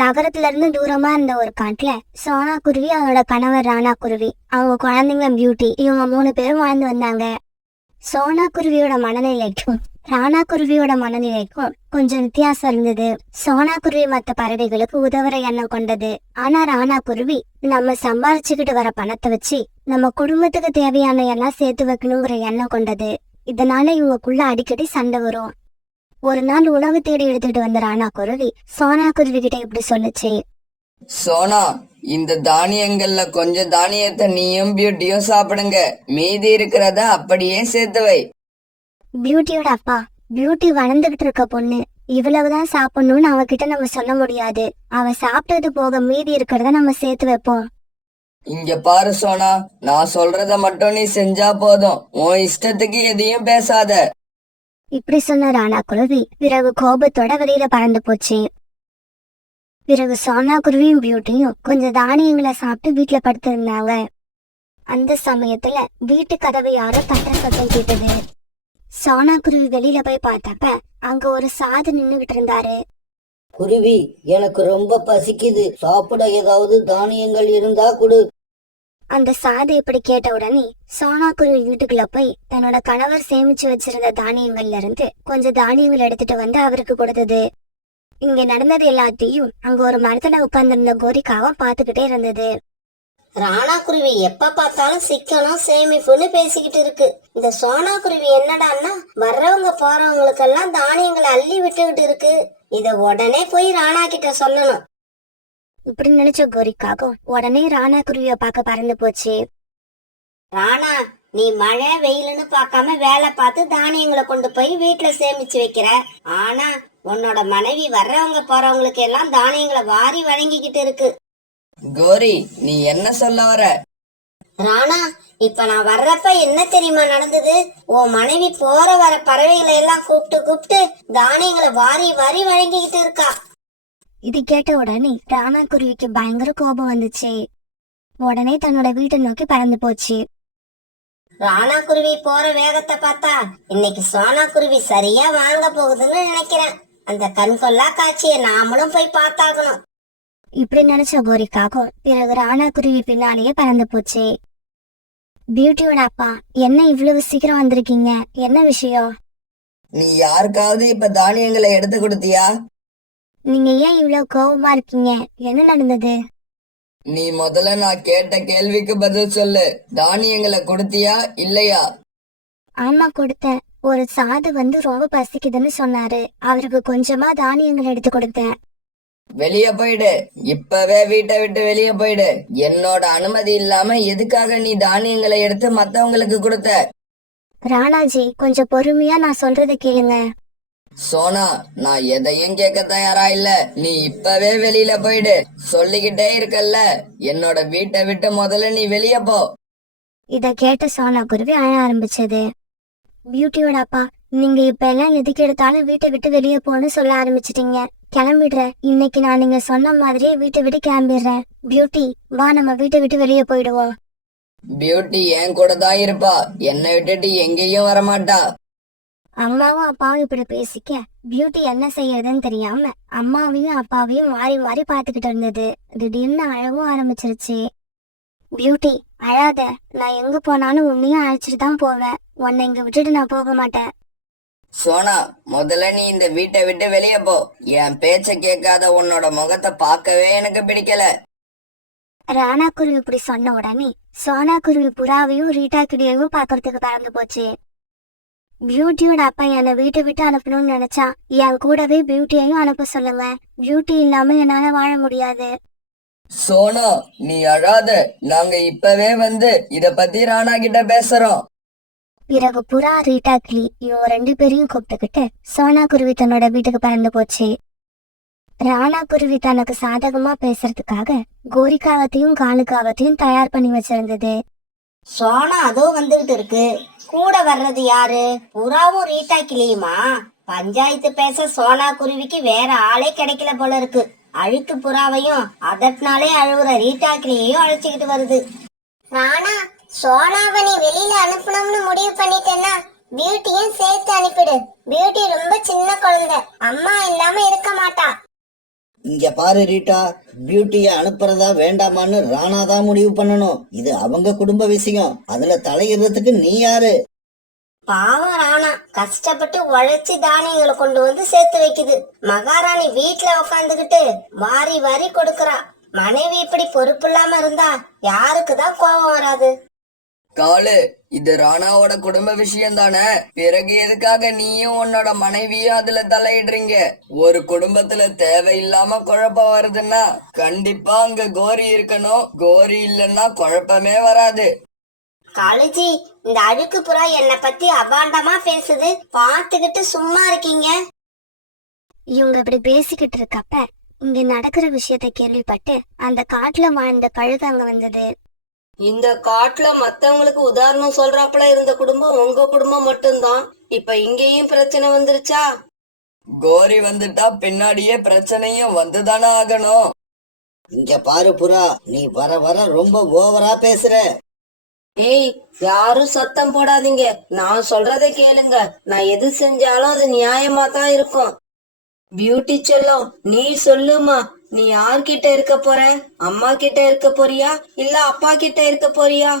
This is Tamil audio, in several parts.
நகரத்துல இருந்து தூரமா இருந்த ஒரு காட்டுல சோனா குருவி, அவனோட கணவர் ராணா குருவி, அவங்க குழந்தைங்க பியூட்டி, இவங்க 3 பேரும் வாழ்ந்து வந்தாங்க. சோனா குருவியோட மனநிலைக்கும் ராணா குருவியோட மனநிலைக்கும் கொஞ்சம் வித்தியாசம் இருந்தது. சோனா குருவி மத்த பறவைகளுக்கு உதவுற எண்ணம் கொண்டது. ஆனா ராணா குருவி நம்ம சம்பாரிச்சுக்கிட்டு வர பணத்தை வச்சு நம்ம குடும்பத்துக்கு தேவையான எல்லாம் சேர்த்து வைக்கணுங்கிற எண்ணம் கொண்டது. இதனால இவங்களுக்குள்ள அடிக்கடி சண்டை வரும். ஒரு நாள் உணவு தேடி எடுத்துட்டு வந்த ராணா குருவி சோனா குருவி கிட்ட இப்படி சொல்லுச்சு. சோனா, இந்த தானியங்கள்ல கொஞ்சம் தானியத்தை நீயும் பியூட்டியும் சாப்பிடுங்க, மீதி இருக்கிறத அப்படியே சேர்த்து வை. பியூட்டியோட அப்பா, பியூட்டி வளர்ந்துகிட்டு இருக்க பொண்ணு, இவ்வளவுதான் சாப்பிடணும்னு அவகிட்ட நம்ம சொல்ல முடியாது. அவ சாப்பிட்டது போக மீதி இருக்கிறத நம்ம சேர்த்து வைப்போம். இங்க பாரு சோனா, நான் சொல்றத மட்டும் நீ செஞ்சா போதும், உன் இஷ்டத்துக்கு எதையும் பேசாத. இப்படி சொன்ன ராணா குருவி பிறகு கோபத்தோட வெளியில பறந்து போச்சு. பிறகு சோனா குருவியும் பியூட்டியும் கொஞ்சம் தானியங்களை சாப்பிட்டு வீட்டுல படுத்திருந்தாங்க. அந்த சமயத்துல வீட்டு கதவை யாரோ தட்டுற சத்தம் கேட்டது. சோனா குருவி வெளியில போய் பார்த்தப்ப அங்க ஒரு சாது நின்னுகிட்டு இருந்தாரு. குருவி, எனக்கு ரொம்ப பசிக்குது, சாப்பிட ஏதாவது தானியங்கள் இருந்தா கொடு. அந்த சாது இப்படி கேட்ட உடனே சோனா குருவி வீட்டுக்குள்ள போய் தன்னோட கணவர் சேமிச்சு வச்சிருந்த தானியங்கள்ல இருந்து கொஞ்சம் தானியங்கள் எடுத்துட்டு வந்து அவருக்கு கொடுத்தது. இங்க நடந்தது எல்லாத்தையும் அங்க ஒரு மரத்துல உட்கார்ந்திருந்த கோரிக்காவும் பாத்துக்கிட்டே இருந்தது. ராணா குருவி எப்ப பார்த்தாலும் சிக்கனம் சேமிப்புன்னு பேசிக்கிட்டு இருக்கு. இந்த சோனா குருவி என்னடான்னா வர்றவங்க போறவங்களுக்கெல்லாம் தானியங்களை அள்ளி விட்டுக்கிட்டு இருக்கு. இத உடனே போய் ராணா கிட்ட சொல்லணும். இப்படி நினைச்ச கோரிக்காகும் உடனே ராணா குருவிய பார்க்க பறந்து போச்சு. ராணா, நீ மழை வெயிலுன்னு பார்க்காம வேலை பார்த்து தானியங்களை கொண்டு போய் வீட்டுல சேமிச்சு வைக்கிற. ஆனா உன்னோட மனைவி வர்றவங்க போறவங்களுக்கு எல்லாம் தானியங்களை வாரி வழங்கிக்கிட்டு இருக்கு. கோரி, நீ என்ன சொல்ல வர? ராணா, இப்ப நான் வர்றப்ப என்ன தெரியுமா நடந்தது? உன் மனைவி போற வர பறவைகளை எல்லாம் கூப்பிட்டு தானியங்களை வாரி வாரி வழங்கிக்கிட்டு இருக்கா. இது கேட்ட உடனே ராணா குருவிக்கு பயங்கர கோபம் வந்துச்சு. உடனே தன்னோட வீட்டை நோக்கி பறந்து போச்சு. ராணா குருவி போற வேகத்தை பார்த்தா இன்னைக்கு சோனா குருவி சரியா வாங்க போகுதுன்னு நினைக்கிறேன். அந்த கண்கொள்ளா காட்சியை நாமளும் போய் பார்த்தாகணும். இப்படி நினைச்ச கோரிக்காகும் பிறகு ராணா குருவி பின்னாலேயே பறந்து போச்சு. பியூட்டியோட அப்பா, என்ன இவ்வளவு சீக்கிரம் வந்திருக்கீங்க? என்ன விஷயம்? நீ யாருக்காவது இப்ப தானியங்களை எடுத்து கொடுத்தியா? நீங்க ஏன் இவ்வளவு கோபமா இருக்கீங்க? என்ன நடந்தது? நீ முதல்ல நான் கேட்ட கேள்விக்கு பதில் சொல்லு. தானியங்களை கொடுத்தியா இல்லையா? ஆமா, கொடுத்தேன். ஒரு சாது வந்து ரொம்ப பசிக்குதுன்னு சொன்னாரு. அவருக்கு கொஞ்சமா தானியங்கள் எடுத்து கொடுத்தேன். வெளிய போயிடு, இப்பவே வீட்டை விட்டு வெளிய போயிடு. என்னோட அனுமதி இல்லாம எதுக்காக நீ தானியங்களை எடுத்து மத்தவங்களுக்கு கொடுத்த? ராணாஜி, கொஞ்சம் பொறுமையா நான் சொல்றதை கேளுங்க. சோனா, நான் எதையும் கேட்க தயாரா இல்ல. நீ இப்பவே வெளியில போயிடு. சொல்லிக்கிட்டே இருக்கல்ல, என்னோட வீட்டை விட்டு முதல்ல நீ வெளிய போ. இத கேட்ட சோனா குருவி அழ ஆரம்பிச்சது. பியூட்டியோட அப்பா, நீங்க இப்ப எல்லாம் எதுக்கு எடுத்தாலும் வீட்டை விட்டு வெளியே போன்னு சொல்ல ஆரம்பிச்சிட்டீங்க. கிளம்பிடுறேன். இன்னைக்கு நான் நீங்க சொன்ன மாதிரியே வீட்டை விட்டு கிளம்பிடுறேன். பியூட்டி, வா நம்ம வீட்டை விட்டு வெளியே போயிடுவோம். பியூட்டி என் கூட தான் இருப்பா, என்னை விட்டுட்டு எங்கேயும் வரமாட்டா. அம்மாவும் அப்பாவும் இப்படி பேசிக்க பியூட்டி என்ன செய்யறதுன்னு தெரியாம அம்மாவையும் அப்பாவையும் மாறி மாறி பாத்துக்கிட்டு இருந்தது. திடீர்னு அழவும் ஆரம்பிச்சிருச்சு. பியூட்டி, அழாத. நான் எங்க போனாலும் உன்னையும் அழைச்சிட்டு தான் போவேன். உன்னை இங்க விட்டுட்டு நான் போக மாட்டேன். சோனா, முதல்ல நீ இந்த வீட்டை விட்டு வெளிய போ. என் பேச்ச கேட்காத உன்னோட முகத்தை பார்க்கவே எனக்கு பிடிக்கல. ராணா குருவி இப்படி சொன்ன உடனே சோனா குருவி புறாவையும் ரீட்டா கிளியையும் பாக்குறதுக்கு பறந்து போச்சு. பியூட்டியோட அப்பா என்னை வீட்டை விட்டு அனுப்பணும்னு நினைச்சா என் கூடவே பியூட்டியையும் அனுப்ப சொல்லுங்க. பியூட்டி இல்லாம என்னால வாழ முடியாது. சோனா, நீ அழாத. நாங்க இப்பவே வந்து இத பத்தி ராணா கிட்ட பேசுறோம். பிறகு புறா, ரீட்டா கிளி இவங்க 2 பேரையும் கூப்பிட்டுக்கிட்டு சோனா குருவி தன்னோட வீட்டுக்கு பறந்து போச்சு. ராணா குருவி தனக்கு சாதகமா பேசுறதுக்காக கோரிக்காவத்தையும் காலுக்காவத்தையும் தயார் பண்ணி வச்சிருந்தது. சோனா அதோ வந்துகிட்டு இருக்கு. கூட வர்றது யாரு? புறாவும் ரீட்டா கிளியுமா? பஞ்சாயத்து பேச சோனா குருவிக்கு வேற ஆளே கிடைக்கல போல இருக்கு. அழுக்கு புறாவையும் அதனாலே அழுகுற ரீட்டா கிளியையும் அழைச்சிக்கிட்டு வருது. ராணா, சோனாவை நீ வெளியில அனுப்பணும்னு முடிவு பண்ணிட்டேன்னா பியூட்டியும் சேர்த்து அனுப்பிடு. பியூட்டி ரொம்ப சின்ன குழந்தை, அம்மா இல்லாம இருக்க மாட்டா. இங்க பாரு ரீட்டா, பியூட்டிய அனுப்புறதா வேண்டாமான்னு ராணா தான் முடிவு பண்ணணும். இது அவங்க குடும்ப விஷயம். அதுல தலையிடுறதுக்கு நீ யாரு? பாவம் ராணா கஷ்டப்பட்டு உழைச்சி தானியங்களை கொண்டு வந்து சேர்த்து வைக்குது. மகாராணி வீட்டுல உக்காந்துகிட்டு வாரி வாரி கொடுக்கறா. மனைவி இப்படி பொறுப்பு இல்லாம இருந்தா யாருக்குதான் கோபம் வராது? காலு, இது ராணாவோட குடும்ப விஷயம் தானே. பிறகு எதுக்காக நீயும் உன்னோட மனைவியும் அதுல தலையிடுறீங்க? ஒரு குடும்பத்துல தேவையில்லாம குழப்பம் வருதுன்னா கண்டிப்பா அங்க கோரி இருக்கணும். கோரி இல்லைன்னா குழப்பமே வராது. காலுஜி, இந்த அழுக்கு புறா என்னை பத்தி அபாண்டமா பேசுது, பாத்துக்கிட்டு சும்மா இருக்கீங்க? இவங்க இப்படி பேசிக்கிட்டு இருக்கப்ப இங்க நடக்கிற விஷயத்த கேள்விப்பட்டு அந்த காட்டுல வாழ்ந்த கழுகு அங்க வந்தது. இந்த காட்டுல மத்தவங்களுக்கு உதாரணம் சொல்றாப்புல இருந்த குடும்பம் உங்க குடும்பம் மட்டும்தான். இப்ப இங்கேயும் பிரச்சனை வந்துருச்சா? கோரி வந்துட்டா பின்னாடியே பிரச்சனையும் வந்துதானே ஆகணும். இங்க பாரு புறா, நீ வர வர ரொம்ப ஓவரா பேசுற. ஏய், யாரும் சத்தம் போடாதீங்க. நான் சொல்றதை கேளுங்க. நான் எது செஞ்சாலும் அது நியாயமா தான் இருக்கும். பியூட்டி செல்லம், நீ சொல்லுமா, நீ யார்கிட்ட இருக்க போற? அம்மா கிட்ட இருக்க போறியா இல்ல அப்பா கிட்ட இருக்க போறியா?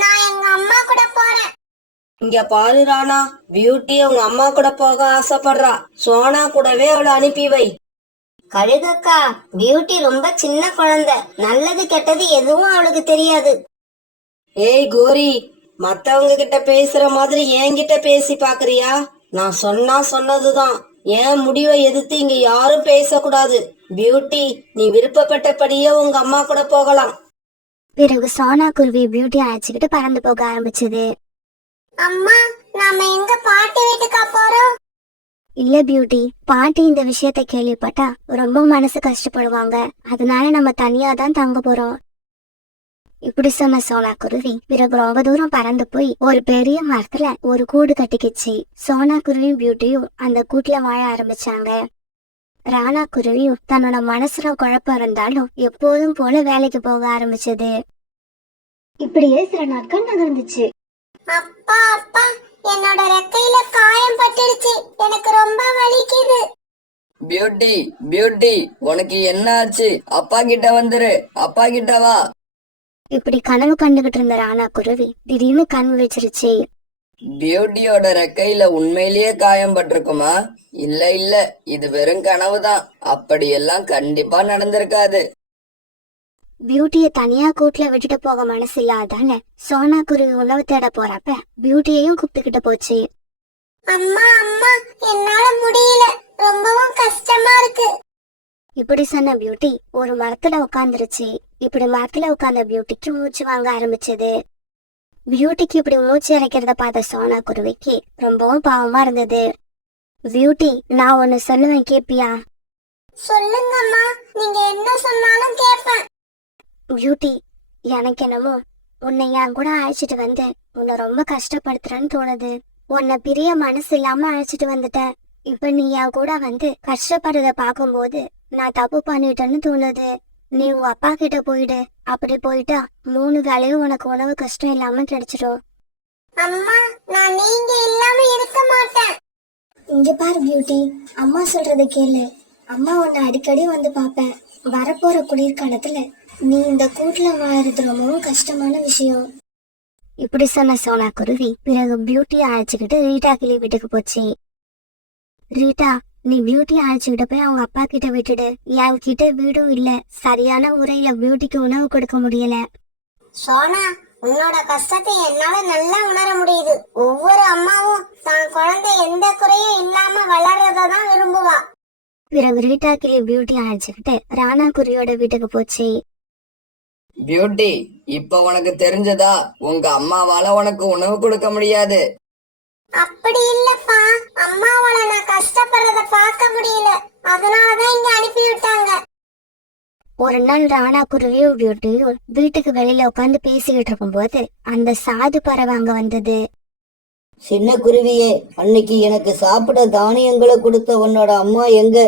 நான் எங்க அம்மா கூட போறேன். இங்க பாரு ராணா, பியூட்டி அவங்க அம்மா கூட போக ஆசைப்படுறா. சோனா கூடவே அவளை அனுப்பி வை. கழுகக்கா, பியூட்டி ரொம்ப சின்ன குழந்தை. நல்லது கெட்டது எதுவும் அவளுக்கு தெரியாது. ஏய் கோரி, மத்தவங்க கிட்ட பேசுற மாதிரி என்கிட்ட பேசி பாக்குறியா? நான் சொன்னா சொன்னதுதான். என் முடிவை எதிர்த்து இங்க யாரும் பேசக்கூடாது. பியூட்டி, நீ விருப்பப்பட்டபடியே உங்க அம்மா கூட போகலாம். பிறகு சோனா குருவி பியூட்டி அழைச்சுக்கிட்டு பறந்து போக ஆரம்பிச்சது. அம்மா, நாம எங்க பாட்டி வீட்டுக்கா போறோம்? இல்ல பியூட்டி, பாட்டி இந்த விஷயத்த கேள்விப்பட்டா ரொம்ப மனசு கஷ்டப்படுவாங்க. அதனால நம்ம தனியா தான் தங்க போறோம். இப்படி சொன்ன சோனா குருவி பிறகு ரொம்ப தூரம் பறந்து போய் ஒரு பெரிய மரத்துல ஒரு கூடு கட்டிக்கிச்சு. சோனா குருவியும் பியூட்டியும் அந்த கூட்டுல வாழ ஆரம்பிச்சாங்க. ராணா குருவியும் தன்னோட மனசுல குழப்பம் இருந்தாலும் எப்போதும் போல வேலைக்கு போக ஆரம்பிச்சது. இப்படியே சில நாட்கள் நகர்ந்துச்சு. அப்பா அப்பா, என்னோட ரெக்கையில காயம் பட்டுடுச்சு. எனக்கு ரொம்ப வலிக்குது. பியூட்டி, பியூட்டி, உனக்கு என்ன ஆச்சு? அப்பா கிட்ட வந்துரு. அப்பா கிட்ட வா. இப்படி கனவு கண்டுகிட்டு இருந்த ராணா குருவி திடீர்னு கண் விழிச்சிருச்சு. பியூட்டியோட ரெக்கையில உண்மையிலேயே காயம் பட்டிருக்குமா? இல்ல இல்ல, இது வெறும் கனவுதான். அப்படியெல்லாம் கண்டிப்பா நடந்திருக்காது. பியூட்டிய தனியா கூட்டுல விட்டுட்டு போக மனசு இல்லாதால சோனா குருவி உணவு தேட போறப்ப பியூட்டியையும் கூப்பிட்டுக்கிட்டு போச்சு. அம்மா அம்மா, என்னால முடியல, ரொம்பவும் கஷ்டமா இருக்கு. இப்படி சொன்ன பியூட்டி ஒரு மரத்துல உட்காந்துருச்சு. இப்படி மரத்துல உட்கார்ந்த பியூட்டிக்கு மூச்சு வாங்க ஆரம்பிச்சது. பியூட்டிக்கு இப்படி மூச்சு இறைக்கிறத பார்த்த சோனா குருவிக்கு ரொம்பவும் பாவமா இருந்தது. பியூட்டி, நான் ஒன்னு சொல்லுவேன், கேப்பியா? சொல்லுங்கம்மா, நீங்க என்ன சொன்னாலும் கேட்பேன். பியூட்டி, எனக்கு என்னமோ உன்னை என் கூட அழைச்சிட்டு வந்து உன்னை ரொம்ப கஷ்டப்படுத்துறேன்னு தோணுது. உன்னை பிரிய மனசு இல்லாம அழைச்சிட்டு வந்துட்ட. இப்ப நீ என் கூட வந்து கஷ்டப்படுறத பாக்கும்போது நான் தப்பு பண்ணிட்டேன்னு தோணுது. நீ உங்க அப்பா கிட்ட போயிடு. அப்படி போயிட்டா 3 வேளையும் உனக்கு உணவு கஷ்டம் இல்லாம கிடைச்சிடும். அம்மா, நான் நீங்க இல்லாம இருக்க மாட்டேன். இங்க பாரு பியூட்டி, அம்மா சொல்றத கேளு. அம்மா உன்னை அடிக்கடி வந்து பாப்பேன். வரப்போற குளிர்காலத்துல நீ இந்த கூட்டுல வாழறது ரொம்பவும் கஷ்டமான விஷயம். இப்படி சொன்ன சோனா குருவி பிறகு பியூட்டியை அழைச்சுக்கிட்டு ரீட்டா கிளி வீட்டுக்கு போச்சு. ரீட்டா, நீ பியூட்டி அழைச்சுக்கிட்டு போய் அவங்க அப்பா கிட்ட விட்டுடு. என் கிட்ட வீடும் இல்ல, சரியான முறையில பியூட்டிக்கு உணவு கொடுக்க முடியல. சோனா, உன்னோட கஷ்டத்தை என்னால நல்லா உணர முடியுது. ஒவ்வொரு அம்மாவும் தான் குழந்தை எந்த குறையும் இல்லாம வளர்றதான் விரும்புவா. பிறகு ரீட்டா கிளி பியூட்டி அழைச்சுக்கிட்டு ராணா குருவியோட வீட்டுக்கு போச்சு. பியூட்டி, இப்ப உனக்கு தெரிஞ்சதா? உங்க அம்மாவால உனக்கு உணவு கொடுக்க முடியாது. அப்படி இல்லப்பா, அம்மாவால நான் கஷ்டப்படுறத பார்க்க முடியல. அதனாலதான் இங்க அனுப்பி விட்டாங்க. ஒரு நாள் ராணா குருவியும் பியூட்டியும் வீட்டுக்கு வெளியில உட்காந்து பேசிக்கிட்டு இருக்கும்போது அந்த சாது பறவை அங்க வந்தது. சின்ன குருவியே, அன்னைக்கு எனக்கு சாப்பிட தானியங்களை கொடுத்த உன்னோட அம்மா எங்க?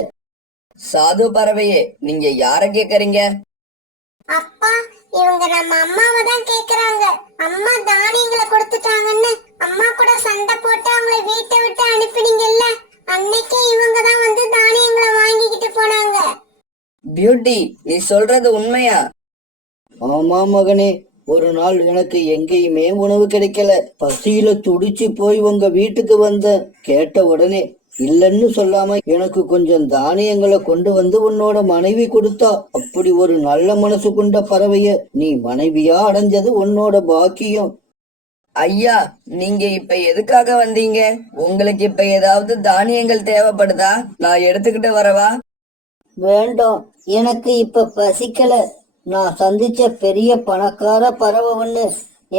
சாது பறவையே, நீங்க யார கேக்குறீங்க? அப்பா, இவங்க நம்ம அம்மாவை தான் கேக்குறாங்க. அம்மா தானியங்களை கொடுத்துட்டாங்கன்னு அம்மா கூட சண்டை போட்டு அவங்களை வீட்டை விட்டு அனுப்பினீங்கல்ல, அன்னைக்கே இவங்க தான் வந்து தானியங்களை வாங்கிக்கிட்டு போனாங்க. பியூட்டி, நீ சொல்றது உண்மையா? ஆமா மகனே, ஒரு நாள் எனக்கு எங்கேயுமே உணவு கிடைக்கல. பசியில துடிச்சு போய் உங்க வீட்டுக்கு வந்தேன். கேட்ட உடனே இல்லன்னு சொல்லாம எனக்கு கொஞ்சம் தானியங்களை கொண்டு வந்து உன்னோட மனைவி கொடுத்தா. அப்படி ஒரு நல்ல மனசு கொண்ட பறவைய நீ மனைவியா அடைஞ்சது உன்னோட பாக்கியம். ஐயா, நீங்க இப்ப எதுக்காக வந்தீங்க? உங்களுக்கு இப்ப ஏதாவது தானியங்கள் தேவைப்படுதா? நான் எடுத்துக்கிட்டு வரவா? வேண்டாம், எனக்கு இப்ப பசிக்கல. நான் சந்திச்ச பெரிய பணக்கார பறவை ஒண்ணு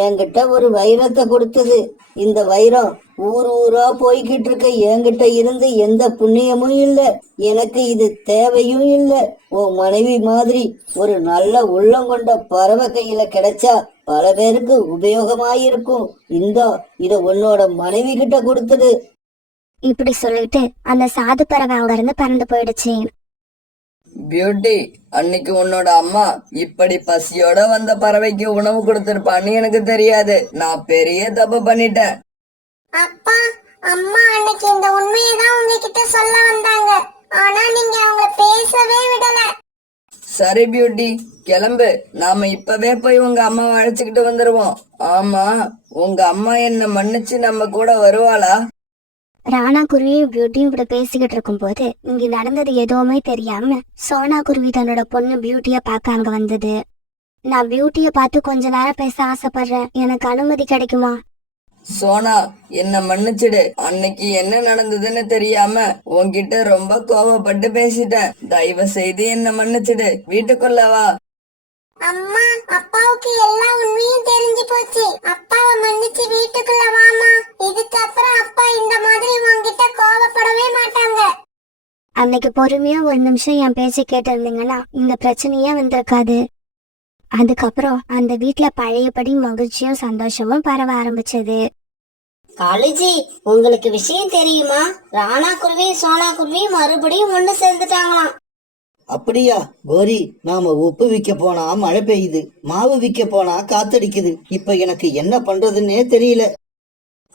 என்கிட்ட ஒரு வைரத்தை கொடுத்தது. இந்த வைரம் ஊர் ஊரா போய்கிட்டு இருக்க என்கிட்ட இருந்து எந்த புண்ணியமும் இல்ல. எனக்கு இது தேவையும் இல்ல. உன் மனைவி மாதிரி ஒரு நல்ல உள்ளம் கொண்ட பறவை கையில கிடைச்சா பல பேருக்கு உபயோகமாயிருக்கும். இந்தா, இத உன்னோட மனைவி கிட்ட கொடுத்துடு. இப்படி சொல்லிட்டு அந்த சாது பறவை அங்க இருந்து பறந்து போயிடுச்சு. பியூட்டி, அன்னைக்கு உன்னோட அம்மா இப்படி பசியோட வந்த பறவைக்கு உணவு கொடுத்திருப்பான்னு எனக்கு தெரியாது. நான் பெரிய தப்பு பண்ணிட்டேன். அப்பா, அம்மா அன்னைக்கு இந்த உண்மையை தான் உங்ககிட்ட சொல்ல வந்தாங்க. ஆனா நீங்க அவங்க பேசவே விடல. சரி பியூட்டி, கிளம்பு. நாம இப்பவே போய் உங்க அம்மாவை அழைச்சுக்கிட்டு வந்துருவோம். ஆமா, உங்க அம்மா என்ன மன்னிச்சு நம்ம கூட வருவாளா? ராணா குருவியும் பியூட்டியும் இப்படி பேசிக்கிட்டு இருக்கும் போது இங்க நடந்தது எதுவுமே தெரியாம சோனா குருவி தன்னோட பொண்ணு பியூட்டிய பார்க்க அங்க வந்தது. நான் பியூட்டிய பார்த்து கொஞ்ச நேரம் பேச ஆசைப்படுறேன், எனக்கு அனுமதி கிடைக்குமா? சோனா, என்ன மன்னிச்சிடு. அன்னைக்கு என்ன நடந்ததுன்னு தெரியாம உன்கிட்ட ரொம்ப கோவப்பட்டு பேசிட்டேன். தயவு செய்து என்ன மன்னிச்சிடு. வீட்டுக்குள்ள வா. அம்மா, அப்பாவுக்கு எல்லா உண்மையும் தெரிஞ்சு போச்சு. அப்பாவை மன்னிச்சு வீட்டுக்குள்ள வாமா. இதுக்கப்புறம் அப்பா இந்த மாதிரி உன்கிட்ட கோவப்படவே மாட்டாங்க. அன்னைக்கு பொறுமையா ஒரு நிமிஷம் என் பேச்சை கேட்டிருந்தீங்கன்னா இந்த பிரச்சனையே வந்திருக்காது. அதுக்கப்புறம் அந்த வீட்டுல பழையபடி மகிழ்ச்சியும் சந்தோஷமும் பரவ ஆரம்பிச்சது. காலேஜி, உங்களுக்கு விஷயம் தெரியுமா? ராணா குருவியும் சோனா குருவியும் மறுபடியும் ஒண்ணு சேர்ந்துட்டாங்களாம். அப்படியா கோரி? நாம உப்பு விற்க போனா மழை பெய்யுது, மாவு விற்க போனா காத்தடிக்குது. இப்ப எனக்கு என்ன பண்றதுன்னே தெரியல.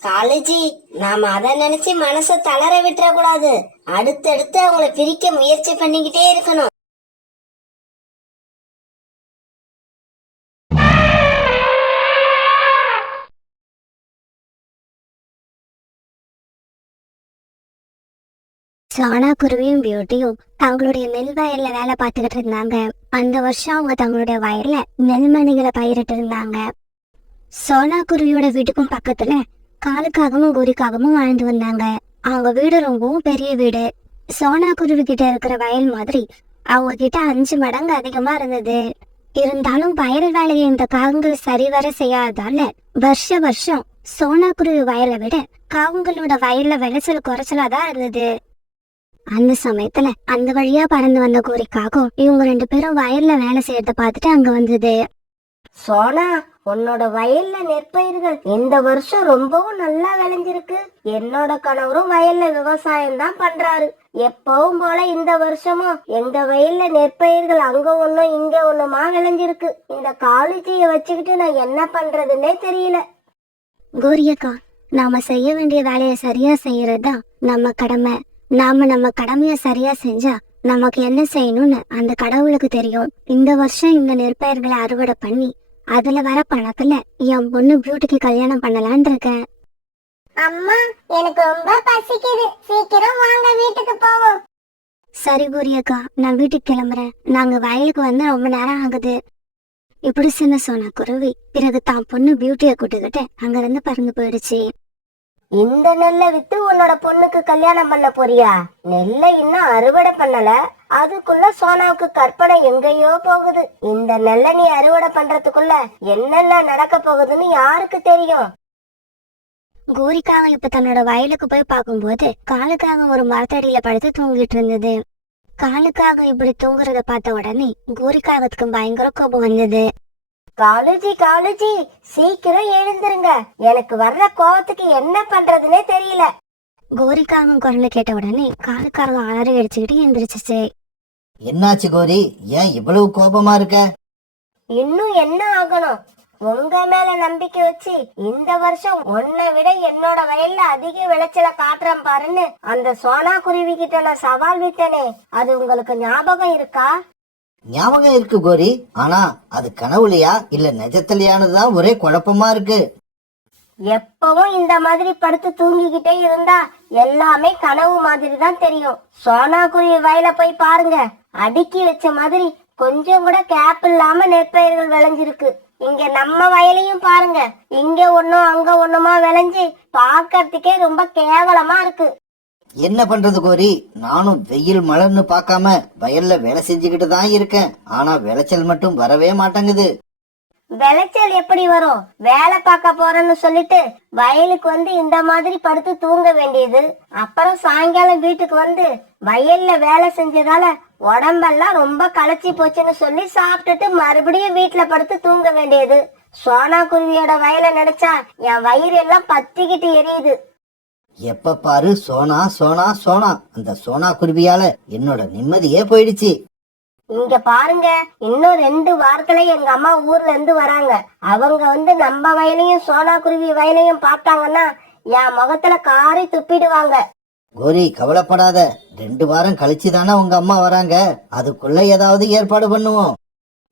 காலேஜி, நாம அதை நினைச்சு மனச தளர விட்டுற கூடாது. அடுத்தடுத்து அவங்கள பிரிக்க முயற்சி பண்ணிக்கிட்டே இருக்கணும். சோனா குருவியும் பியூட்டியும் தங்களுடைய நெல் வயல்ல வேலை பார்த்துக்கிட்டு இருந்தாங்க. அந்த வருஷம் அவங்க தங்களுடைய வயல்ல நெல்மணிகளை பயிரிட்டு இருந்தாங்க. சோனா குருவியோட வீட்டுக்கும் பக்கத்துல காலுக்காகவும் கோரிக்காகவும் வாழ்ந்து வந்தாங்க. அவங்க வீடு ரொம்பவும் பெரிய வீடு. சோனா குருவி கிட்ட இருக்கிற வயல் மாதிரி அவங்க கிட்ட 5 மடங்கு அதிகமா இருந்தது. இருந்தாலும் வயல் வேலையை இந்த காகங்கள் சரிவர செய்யாததால வருஷம் சோனா குருவி வயலை விட காகங்களோட வயல்ல விளைச்சல் குறைச்சலாதான் இருந்தது. அந்த சமயத்துல அந்த வழியா பறந்து வந்த கோரிக்காகும் இவங்க 2 பேரும் வயல்ல வேலை செய்யறத பார்த்துட்டு அங்க வந்தது. சோனா, உன்னோட வயல்ல நெற்பயிர்கள் இந்த வருஷம் ரொம்பவும் நல்லா விளைஞ்சிருக்கு. என்னோட கணவரும் வயல்ல விவசாயம் தான் பண்றாரு. எப்பவும் போல இந்த வருஷமும் எங்க வயல்ல நெற்பயிர்கள் அங்க ஒண்ணும் இங்க ஒண்ணுமா விளைஞ்சிருக்கு. இந்த காலேஜிய வச்சுக்கிட்டு நான் என்ன பண்றதுன்னே தெரியல. கோரியக்கா, நாம செய்ய வேண்டிய வேலையை சரியா செய்யறதுதான் நம்ம கடமை. நாம நம்ம கடமைய சரியா செஞ்சா நமக்கு என்ன செய்யணும்னு அந்த கடவுளுக்கு தெரியும். இந்த வருஷம் இந்த நெற்பயிர்களை அறுவடை பண்ணி அதுல வர பணத்துல என் பொண்ணு பியூட்டிக்கு கல்யாணம் பண்ணலான் இருக்கேன். அம்மா, எனக்கு ரொம்ப பசிக்குது. சீக்கிரம் வாங்க, வீட்டுக்கு போவோம். சரி கோரியக்கா, நான் வீட்டுக்கு கிளம்புறேன். நாங்க வயலுக்கு வந்து ரொம்ப நேரம் ஆகுது. இப்படி சின்ன சோனா குருவி பிறகு தான் பொண்ணு பியூட்டிய கூட்டுக்கிட்டு அங்க இருந்து பறந்து போயிடுச்சு. இந்த நெல்லை வித்து உன்னோட பொண்ணுக்கு கல்யாணம் பண்ண போறியா? நெல்லை இன்னும் அறுவடை பண்ணல, அதுக்குள்ள சோனாவுக்கு கற்பனை எங்கேயோ போகுது. இந்த நெல்லை நீ அறுவடை பண்றதுக்குள்ள என்னென்ன நடக்க போகுதுன்னு யாருக்கு தெரியும்? கோரிக்காக இப்ப தன்னோட வயலுக்கு போய் பார்க்கும்போது காலுக்காக ஒரு மரத்தடியில படுத்து தூங்கிட்டு இருந்தது. காலுக்காக இப்படி தூங்குறத பார்த்த உடனே கோரிக்காகத்துக்கு பயங்கர கோபம் வந்தது. காலேஜி, சீக்கிரம் எழுந்துருங்க. எனக்கு வர்ற கோவத்துக்கு என்ன பண்றதுன்னே தெரியல. கோரிக்காகம் குரலை கேட்ட உடனே காலுக்காக அலறி அடிச்சுக்கிட்டு எந்திரிச்சிச்சு. என்னாச்சு கோரி? ஏன் இவ்வளவு கோபமா இருக்க? இன்னும் என்ன ஆகணும்? உங்க மேல நம்பிக்கை வச்சு இந்த வருஷம் உன்னை விட என்னோட வயல்ல அதிக விளைச்சல காட்டுறேன் பாருன்னு அந்த சோனா குருவி கிட்ட நான் சவால் விட்டனே, அது உங்களுக்கு ஞாபகம் இருக்கா? ஞாபகம் இருக்கு கோரி, ஆனா அது கனவுலையா இல்ல நிஜத்திலையானதுதான் ஒரே குழப்பமா இருக்கு. எப்பவும் இந்த மாதிரி படுத்து தூங்கிக்கிட்டே இருந்தா எல்லாமே கனவு மாதிரி தான் தெரியும். சோனா குருவி வயல போய் பாருங்க, அடுக்கி வச்ச மாதிரி கொஞ்சம் கூட கேப் இல்லாம நெற்பயிர்கள் விளைஞ்சிருக்கு. இங்க நம்ம வயலையும் பாருங்க, இங்க ஒண்ணும் அங்க ஒண்ணுமா விளைஞ்சு பாக்கறதுக்கே ரொம்ப கேவலமா இருக்கு. என்ன பண்றது கோரி, நானும் வெயில் மழைன்னு பார்க்காம வயல்ல வேலை செஞ்சுக்கிட்டு தான் இருக்கேன். ஆனா விளைச்சல் மட்டும் வரவே மாட்டேங்குது. விளைச்சல் எப்படி வரும்? வேலை பார்க்க போறேன்னு சொல்லிட்டு வயலுக்கு வந்து இந்த மாதிரி படுத்து தூங்க வேண்டியது. அப்புறம் சாயங்காலம் வீட்டுக்கு வந்து வயல்ல வேலை செஞ்சதால உடம்பெல்லாம் ரொம்ப களைச்சி போச்சுன்னு சொல்லி சாப்பிட்டுட்டு மறுபடியும் வீட்டுல படுத்து தூங்க வேண்டியது. சோனா குருவியோட வயலை நினைச்சா என் வயிறு எல்லாம் பத்திக்கிட்டு எரியுது. எப்ப பாரு சோனா சோனா சோனா, அந்த சோனா குருவியால என்னோட நிம்மதியே போயிடுச்சு. இங்க பாருங்க, இன்னும் 2 வாரத்துல எங்க அம்மா ஊர்ல இருந்து வராங்க. அவங்க வந்து நம்ம வயலையும் சோனா குருவி வயலையும் பார்த்தாங்கன்னா என் முகத்துல காரி துப்பிடுவாங்க. கோரி கவலைப்படாத, 2 வாரம் கழிச்சு தானே உங்க அம்மா வராங்க. அதுக்குள்ள ஏதாவது ஏற்பாடு பண்ணுவோம்.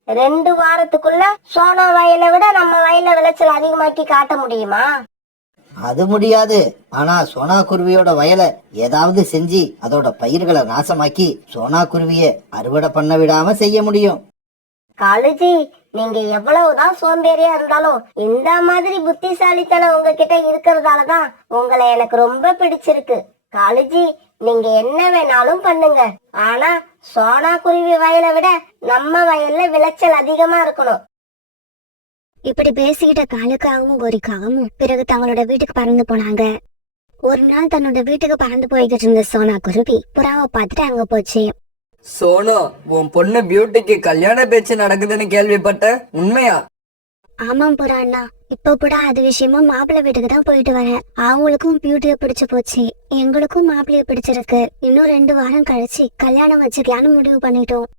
2 வாரத்துக்குள்ள சோனா வயலை விட நம்ம வயல்ல விளைச்சல் அதிகமாக்கி காட்ட முடியுமா? அது முடியாது. ஆனா சோனா குருவியோட வயலை ஏதாவது செஞ்சு அதோட பயிர்களை நாசமாக்கி சோனா குருவிய அறுவடை பண்ண விடாம செய்ய முடியும். காலுஜி, நீங்க எவ்வளவுதான் சோம்பேறியா இருந்தாலும் இந்த மாதிரி புத்திசாலித்தனம் உங்ககிட்ட இருக்கிறதாலதான் உங்களை எனக்கு ரொம்ப பிடிச்சிருக்கு. காலுஜி, நீங்க என்ன வேணாலும் பண்ணுங்க, ஆனா சோனா குருவி வயலை விட நம்ம வயல்ல விளைச்சல் அதிகமா இருக்கணும். இப்படி பேசிக்கிட்ட காலுக்காகவும் கோரிக்காகவும் பிறகு தங்களோட வீட்டுக்கு பறந்து போனாங்க. ஒரு நாள் தன்னோட வீட்டுக்கு பறந்து போய்கிட்டு இருந்த சோனா குருவி புறாவை பார்த்துட்டு அங்க போச்சு. சோனு, உன் பொண்ணு பியூட்டிக்கு கல்யாண பேச்சு நடக்குதுன்னு கேள்விப்பட்ட, உண்மையா? ஆமாம் புறா அண்ணா, இப்ப கூட அது விஷயமா மாப்பிள்ளை வீட்டுக்கு தான் போயிட்டு வரேன். அவங்களுக்கும் பியூட்டிய பிடிச்சு போச்சு, எங்களுக்கும் மாப்பிள்ளைய பிடிச்சிருக்கு. இன்னும் 2 வாரம் கழிச்சு கல்யாணம் வச்சுக்கலான்னு முடிவு பண்ணிட்டோம்.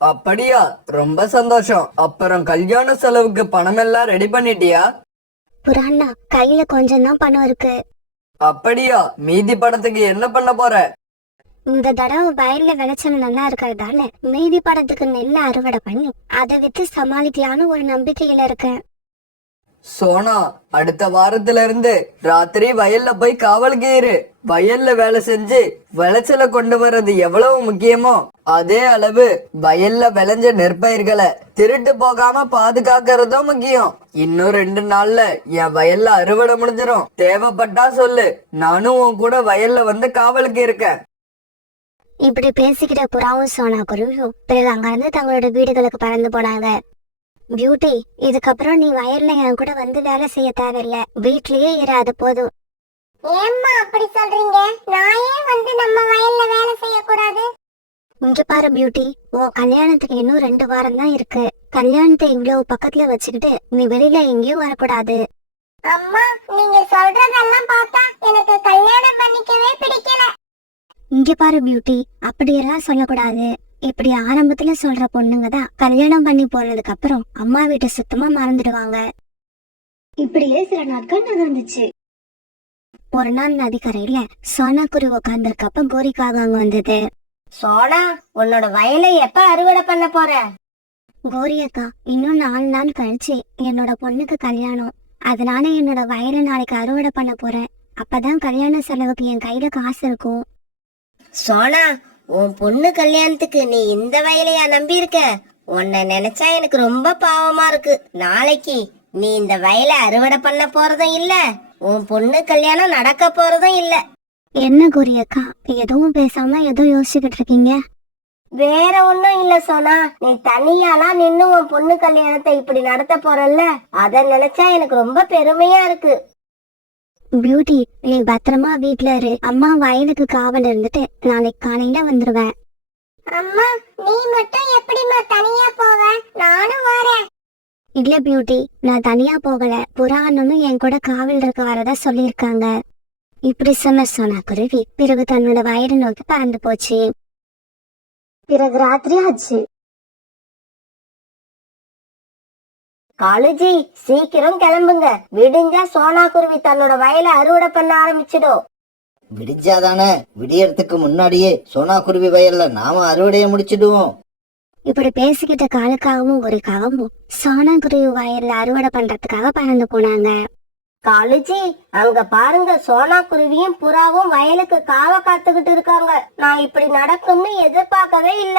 அப்படியா? ரொம்ப சந்தோஷம். அப்புறம் கல்யாண செலவுக்கு பணம் எல்லாம் ரெடி பண்ணிட்டியா? புறா அண்ணா, கையில கொஞ்சம் தான் பணம் இருக்கு. அப்படியா? மீதி பணத்துக்கு என்ன பண்ண போற? இந்த தடவை வயல்ல விளைச்சல் நல்லா இருக்கிறதால மீதி படத்துக்கு நெல்லை அறுவடை பண்ணி அதை வித்து சமாளிக்கலான்னு ஒரு நம்பிக்கையில இருக்கேன். சோனா, அடுத்த வாரத்துல இருந்து ராத்திரி வயல்ல போய் காவலுக்கு இரு. வயல்ல வேலை செஞ்சு விளைச்சலை கொண்டு வர்றது எவ்வளவு முக்கியமோ அதே அளவு வயல்ல விளைஞ்ச நெற்பயிர்களை திருட்டு போகாம பாதுகாக்கிறதும் முக்கியம். இன்னும் 2 நாள்ல என் வயல்ல அறுவடை முடிஞ்சிடும். தேவைப்பட்டா சொல்லு, நானும் உன் கூட வயல்ல வந்து காவலுக்கு இருக்கேன். இப்படி பேசிக்கிட்ட புறாவும் சோனா குருவியும் பிறகு அங்கிருந்து தங்களோட வீடுகளுக்கு பறந்து போனாங்க. பியூட்டி, இதுக்கப்புறம் நீ வயல்ல என் கூட வந்து வேலை செய்ய தேவையில்ல, வீட்லயே இரு, அது போதும். ஏம்மா அப்படி சொல்றீங்க? நான் ஏன் வந்து நம்ம வயல்ல வேலை செய்யக்கூடாது? இங்க பாரு பியூட்டி, உன் கல்யாணத்துக்கு இன்னும் 2 வாரம் தான் இருக்கு. கல்யாணத்தை இவ்வளவு பக்கத்துல வச்சுக்கிட்டு நீ வெளியில எங்கேயும் வரக்கூடாது. அம்மா, நீங்க சொல்றதெல்லாம் பார்த்தா எனக்கு கல்யாணம் பண்ணிக்கவே பிடிக்கல. இங்க பாரு பியூட்டி, அப்படியெல்லாம் சொல்லக்கூடாது. இப்படி ஆரம்பத்துல சொல்ற பொண்ணுங்க தான் கல்யாணம் பண்ணி போனதுக்கு அப்புறம் அம்மா வீட்டை சுத்தமா மறந்துடுவாங்க. இப்படியே சில நாட்கள் நகர்ந்துச்சு. ஒரு நாள் நதிக்கரையில சோனா குருவி உட்கார்ந்துருக்கப்ப கோரிக்காக அங்க வந்தது. சோனா, உன்னோட வயலை எப்ப அறுவடை பண்ண போற? கோரி அக்கா, இன்னும் 4 நாள் கழிச்சு என்னோட பொண்ணுக்கு கல்யாணம். அதனால என்னோட வயலை நாளைக்கு அறுவடை பண்ண போறேன். அப்பதான் கல்யாண செலவுக்கு என் கையில காசு இருக்கும். சோனா, உன் பொண்ணு கல்யாணத்துக்கு நீ இந்த வயலையா நம்பி இருக்க? உன்னை நினைச்சா எனக்கு ரொம்ப பாவமா இருக்கு. நாளைக்கு நீ இந்த வயலை அறுவடை பண்ண போறதும் இல்ல, உன் பொண்ணு கல்யாணம் நடக்க போறதும் இல்ல. என்ன கோரி அக்கா, எதுவும் பேசாம ஏதோ யோசிச்சுக்கிட்டு இருக்கீங்க? வேற ஒண்ணும் இல்ல சோனா, நீ தனியாலாம் நின்னு உன் பொண்ணு கல்யாணத்தை இப்படி நடத்த போறல்ல, அத நினைச்சா எனக்கு ரொம்ப பெருமையா இருக்கு. பியூட்டி, நீ பத்திரமா வீட்ல இரு. அம்மா வயலுக்கு காவல் இருந்துட்டு நாளைக்கு காலையில வந்துருவேன். அம்மா, நீ மட்டும் எப்படிம்மா தனியா போவ? நானும் வரேன். இல்ல பியூட்டி, நான் தனியா போகல, புறா அண்ணனும் என் கூட காவல் இருக்க வரதா சொல்லியிருக்காங்க. இப்படி சொன்ன சோனா குருவி பிறகு தன்னோட வயலை நோக்கி பறந்து போச்சு. பிறகு ராத்திரி ஆச்சு. காலுஜி, சீக்கிரம் கிளம்புங்க, விடிஞ்சா சோனா குருவி தன்னோட வயலை அறுவடை பண்ண ஆரம்பிச்சிடும். விடிஞ்சாதானே? விடியறதுக்கு முன்னாடியே சோனா குருவி வயல்ல நாம அறுவடையை முடிச்சிடுவோம். இப்படி பேசிக்கிட்ட காலுக்காகவும் குறிக்காகவும் சோனா குருவி வயல்ல அறுவடை பண்றதுக்காக பறந்து போனாங்க. காலுஜி, அங்க பாருங்க, சோனா குருவியும் புறாவும் வயலுக்கு காவ காத்துக்கிட்டு இருக்காங்க. நான் இப்படி நடக்கும்னு எதிர்பார்க்கவே இல்ல.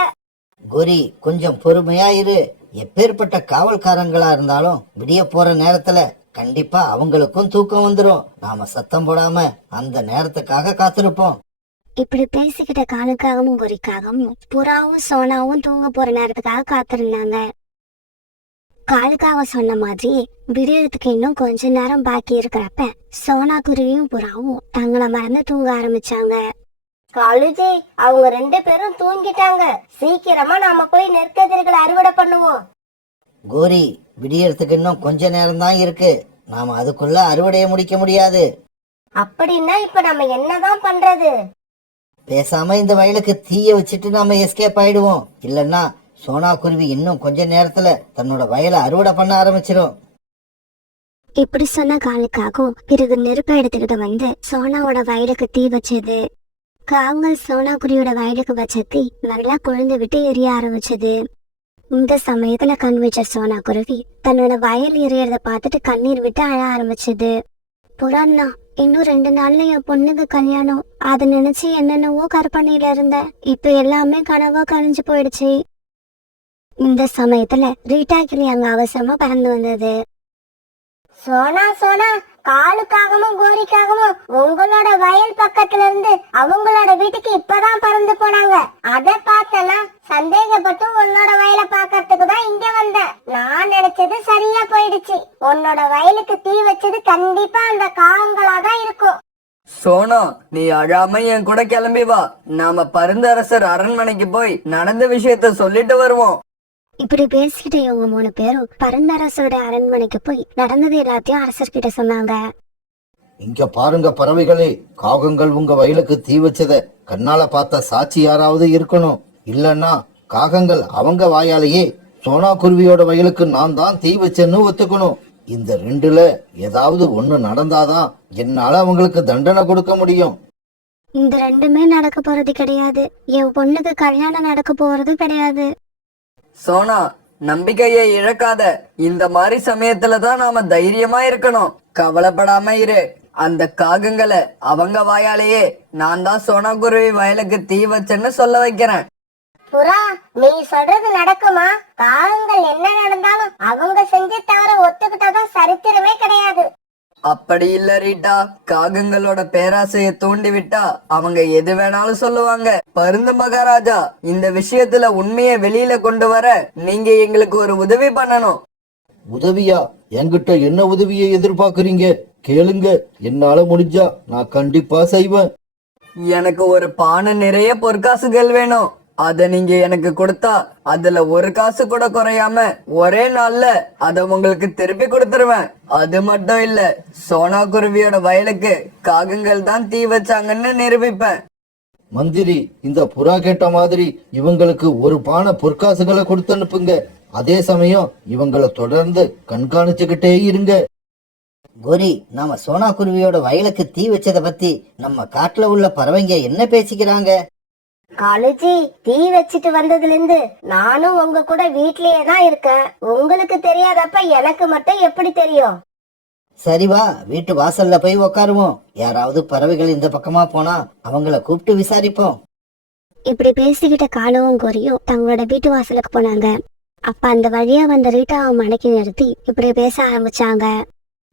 கோரி, கொஞ்சம் பொறுமையா இரு. எப்பேற்பட்ட காவல்காரங்களா இருந்தாலும் விடிய போற நேரத்துல கண்டிப்பா அவங்களுக்கும் தூக்கம் வந்துடும். நாம சத்தம் போடாம அந்த நேரத்துக்காக காத்திருப்போம். இப்படி பேசிக்கிட்ட காலுக்காகவும் குறிக்காகவும் புறாவும் சோனாவும் தூங்க போற நேரத்துக்காக காத்திருந்தாங்க. காலுக்காக சொன்ன மாதிரி விடியறதுக்கு இன்னும் கொஞ்ச நேரம் பாக்கி இருக்கிறப்ப சோனா குருவியும் புறாவும் தங்களை மறந்து தூங்க ஆரம்பிச்சாங்க. காலுஜி, அவங்க 2 பேரும் தூங்கிட்டாங்க. சீக்கிரமா நாம போய் நெற்கதிர்களை அறுவடை பண்ணுவோம். கோரி, விடியறதுக்கு இன்னும் கொஞ்ச நேரம் தான் இருக்கு. நாம அதுக்குள்ள அறுவடையை முடிக்க முடியாது. அப்படின்னா இப்ப நம்ம என்னதான் பண்றது? பேசாம இந்த வயலுக்கு தீய வச்சுட்டு நாம எஸ்கேப் ஆயிடுவோம். இல்லன்னா சோனா குருவி இன்னும் கொஞ்ச நேரத்துல தன்னோட வயலை அறுவடை பண்ண ஆரம்பிச்சிடும். இப்படி சொன்ன காலுக்காகவும் பிறகு நெருப்பை எடுத்துக்கிட்டு வந்து சோனாவோட வயலுக்கு தீ வச்சது. காங்கள் சோனா குருவியோட வயலுக்கு வச்ச தீ நல்லா கொழுந்து விட்டு எரிய ஆரம்பிச்சது. இந்த சமயத்துல கண் வச்ச சோனா குருவி தன்னோட வயல் எரியறத பார்த்துட்டு கண்ணீர் விட்டு அழ ஆரம்பிச்சது. புறாண்ணா, இன்னும் 2 நாள்ல என் பொண்ணுக்கு கல்யாணம். அதை நினைச்சு என்னென்னவோ கற்பனையில இருந்த. இப்ப எல்லாமே கனவா கழிஞ்சு போயிடுச்சு. இந்த சமயத்துல ரீட்டா கிளி அங்க அவசரமா பறந்து வந்தது. சோனா சோனா, காலுக்காகவும் கோரிக்காகவும் உங்களோட வயல் பக்கத்துல இருந்து அவங்களோட வீட்டுக்கு இப்பதான் பறந்து போனாங்க. அத பார்த்தனா சந்தேகப்பட்டு உன்னோட வயலை பாக்கிறதுக்கு தான் இங்க வந்தேன். நான் நினைச்சது சரியா போயிடுச்சு. உன்னோட வயலுக்கு தீ வச்சது கண்டிப்பா அந்த காகங்களாதான் இருக்கும். சோனா, நீ அழாம என் கூட கிளம்பி வா. நாம பருந்தரசர் அரண்மனைக்கு போய் நடந்த விஷயத்த சொல்லிட்டு வருவோம். இப்படி பேசிக்கிட்டு இவங்க 3 பேரும் பரந்தரசோட அரண்மனைக்கு போய் நடந்தது எல்லாத்தையும் அரசர்கிட்ட சொன்னாங்க. இங்க பாருங்க பறவைகளே, காகங்கள் உங்க வயலுக்கு தீ வச்சத கண்ணால பார்த்த சாட்சி யாராவது இருக்கணும். இல்லன்னா காகங்கள் அவங்க வாயாலேயே சோனா குருவியோட வயலுக்கு நான் தான் தீ வச்சேன்னு ஒத்துக்கணும். இந்த 2ல ஏதாவது ஒண்ணு நடந்தாதான் என்னால அவங்களுக்கு தண்டனை கொடுக்க முடியும். இந்த 2மே நடக்க போறது கிடையாது. என் பொண்ணுக்கு கல்யாணம் நடக்க போறது கிடையாது. சோனா, நம்பிக்கையை இழக்காத. இந்த மாதிரி சமயத்துலதான் நாம தைரியமா இருக்கணும். கவலைப்படாம இரு. அந்த காகங்களை அவங்க வாயாலேயே நான் தான் சோனா குருவி வயலுக்கு தீ வச்சேன்னு சொல்ல வைக்கிறேன். புறா, நீ சொல்றது நடக்குமா? காகங்கள் என்ன நடந்தாலும் அவங்க செஞ்ச தவிர ஒத்துக்கிட்டதான் சரித்திரமே கிடையாது. அப்படி இல்ல ரீட்டா, காகங்களோட பேராசையை தூண்டி விட்டா அவங்க எது வேணாலும் சொல்லுவாங்க. பருந்து மகாராஜா, இந்த விஷயத்துல உண்மையை வெளியில கொண்டு வர நீங்க எங்களுக்கு ஒரு உதவி பண்ணணும். உதவியா? என்கிட்ட என்ன உதவியை எதிர்பார்க்கறீங்க? கேளுங்க, என்னால முடிஞ்சா நான் கண்டிப்பா செய்வேன். எனக்கு ஒரு பானை நிறைய பொற்காசுகள் வேணும். அத நீங்க எனக்கு கொடுத்தா அதுல ஒரு காசு கூட குறையாம ஒரே நாள்ல அத உங்களுக்கு திருப்பி கொடுத்துருவேன். அது மட்டும் இல்ல, சோனா குருவியோட வயலுக்கு காகங்கள் தான் தீ வச்சாங்கன்னு நிரூபிப்பேன். மந்திரி, இந்த புறா கேட்ட மாதிரி இவங்களுக்கு ஒரு பானை பொற்காசுகளை கொடுத்து அனுப்புங்க. அதே சமயம் இவங்களை தொடர்ந்து கண்காணிச்சுக்கிட்டே இருங்க. கோரி, நாம சோனா குருவியோட வயலுக்கு தீ வச்சத பத்தி நம்ம காட்டுல உள்ள பறவைங்க என்ன பேசிக்கிறாங்க? காலுஜி, தீ வச்சிட்டு வந்ததுல இருந்து நானும் உங்க கூட வீட்லயே தான் இருக்கேன். உங்களுக்கு தெரியாதப்ப எனக்கு மட்டும் எப்படி தெரியும்? சரி வா, வீட்டு வாசல்ல போய் உக்காருவோம். யாராவது பறவைகள் இந்த பக்கமா போனா அவங்கள கூப்பிட்டு விசாரிப்போம். இப்படி பேசிக்கிட்ட காலுவும் கோரியும் தங்களோட வீட்டு வாசலுக்கு போனாங்க. அப்ப அந்த வழியா வந்த ரீட்டாவை மடக்கி நிறுத்தி இப்படி பேச ஆரம்பிச்சாங்க.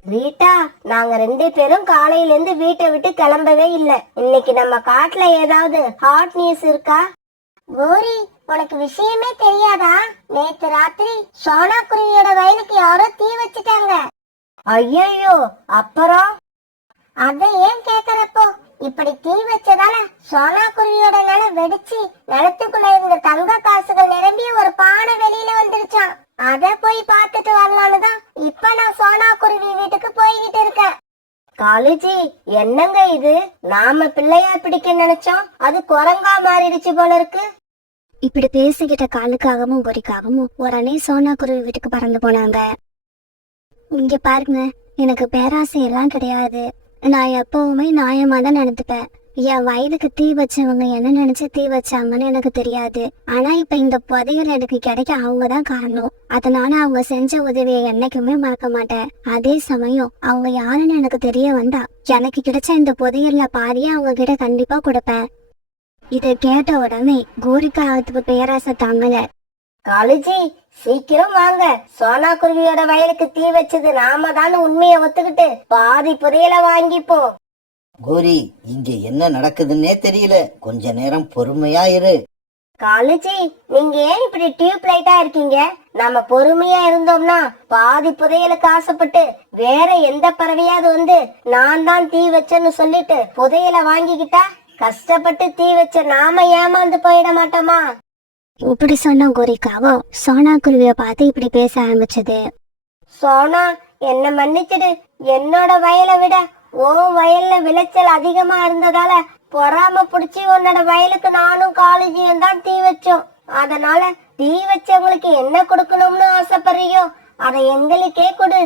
ரீட்டா, நாங்க 2 பேரும் காலையில இருந்து வீட்டை விட்டு கிளம்பவே இல்ல. இன்னைக்கு நம்ம காட்டுல ஏதாவது ஹாட் நியூஸ் இருக்கா? கோரி, உனக்கு விஷயமே தெரியாதா? நேத்து ராத்திரி சோனா குருவியோட வயலுக்கு யாரோ தீ வச்சுட்டாங்க. ஐயோ, அப்புறம்? அத ஏன் கேக்குறப்போ, இப்படி தீ வச்சதால சோனா குருவியோட நிலம் வெடிச்சு நிலத்துக்குள்ள இருந்த தங்க காசுகள் நிரம்பி ஒரு பானை வெளியில வந்துருச்சான். அத போய் பார்த்துட்டு வரலான்னு தான் இப்ப நான் சோனா குருவி வீட்டுக்கு போய்கிட்டு இருக்கேன். காலுஜி, என்னங்க இது? நாம பிள்ளையா பிடிக்க நினைச்சோம், அது குரங்கா மாறிடுச்சு போல இருக்கு. இப்படி பேசிக்கிட்ட காலுக்காகவும் கோரிக்காகவும் உடனே சோனா குருவி வீட்டுக்கு பறந்து போனாங்க. இங்க பாருங்க, எனக்கு பேராசை எல்லாம் கிடையாது. நான் எப்பவுமே நியாயமா தான் நடந்துப்பேன். என் வயலுக்கு தீ வச்சவங்க என்ன நினைச்சு தீ வச்சாங்கன்னு எனக்கு தெரியாது. ஆனா இப்ப இந்த புதையல் எனக்கு கிடைக்க அவங்கதான் காரணம். அதனால அவங்க செஞ்ச உதவியை என்னைக்குமே மறக்க மாட்டேன். அதே சமயம் அவங்க யாருன்னு எனக்கு தெரிய வந்தா எனக்கு கிடைச்ச இந்த புதையல்ல பாதியை அவங்க கிட்ட கண்டிப்பா கொடுப்பேன். இதை கேட்ட உடனே கோரிக்கா அதுக்கு பேராசை தாங்கல. காலுஜி சீக்கிரம் வாங்க, சோனா குருவியோட வயலுக்கு தீ வச்சது நாம தான் உண்மையை ஒத்துக்கிட்டு பாதி புதையல வாங்கிப்போம். கோரி, இங்க என்ன நடக்குதுன்னே தெரியல, கொஞ்ச நேரம் பொறுமையா இரு. காலுஜி நீங்க ஏன் இப்படி டியூப் லைட்டா இருக்கீங்க? நம்ம பொறுமையா இருந்தோம்னா பாதி புதையலுக்கு ஆசைப்பட்டு வேற எந்த பறவையாவது வந்து நான் தான் தீ வச்சேன்னு சொல்லிட்டு புதையல வாங்கிக்கிட்டா கஷ்டப்பட்டு தீ வச்ச நாம ஏமாந்து போயிட மாட்டோமா? இப்படி சொன்ன கோரிக்காவோ சோனா குருவிய பார்த்து இப்படி பேச ஆரம்பிச்சது. சோனா, என்ன மன்னிச்சிடு. என்னோட வயலை விட உன் வயல்ல விளைச்சல் அதிகமா இருந்ததால பொறாம புடிச்சு உன்னோட வயலுக்கு நானும் காலேஜியும் தான் தீ வச்சோம். அதனால தீ வச்சவங்களுக்கு என்ன கொடுக்கணும்னு ஆசைப்படுறியோ அதை எங்களுக்கே கொடு.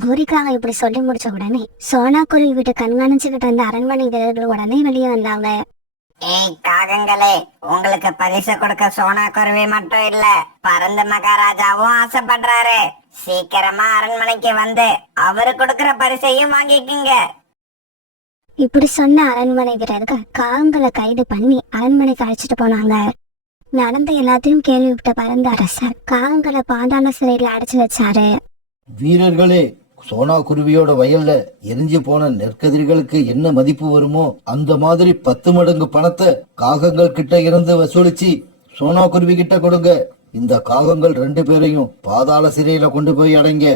கோரிக்காக இப்படி சொல்லி முடிச்ச உடனே சோனா குருவி விட்டு கண்காணிச்சுக்கிட்டு இருந்த அரண்மனை வீரர்கள் உடனே வெளியே வந்தாங்க. ஏய் காகங்களே, உங்களுக்கு பரிசு கொடுக்க சோனா குருவி மட்டும் இல்ல, பரந்த மகாராஜாவும் ஆசைப்படுறாரு. சீக்கிரமா அரண்மனைக்கு வந்து அவரு கொடுக்கற பரிசையும் வாங்கிக்கங்க. இப்படி சொன்ன அரண்மனை வீரர்கள் காகங்களை கைது பண்ணி அரண்மனைக்கு அழைச்சிட்டு போனாங்க. நடந்த எல்லாத்தையும் கேள்விப்பட்ட பரந்த அரசர் காகங்களை பாதாள சிறையில அடைச்சு வச்சாரு. வீரர்களே, சோனா குருவியோட வயல்ல எரிஞ்சு போன நெற்கதிர்களுக்கு என்ன மதிப்பு வருமோ அந்த மாதிரி 10 மடங்கு பணத்தை காகங்கள் கிட்ட இருந்து வசூலிச்சு சோனா குருவி கிட்ட கொடுங்க. இந்த காகங்கள் 2 பேரையும் பாதாள சிறையில கொண்டு போய் அடைங்க.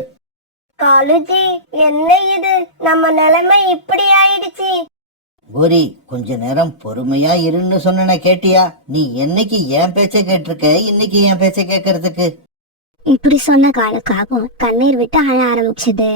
காலுஜி, என்ன இது? நம்ம நிலைமை இப்படி ஆயிடுச்சு. கோரி, கொஞ்ச நேரம் பொறுமையா இருன்னு சொன்ன கேட்டியா? நீ என்னைக்கு என் பேச்ச கேட்டிருக்க, இன்னைக்கு என் பேச்ச கேட்கறதுக்கு? இப்படி சொன்ன காலுக்காகவும் கண்ணீர் விட்டு அழ ஆரம்பிச்சது.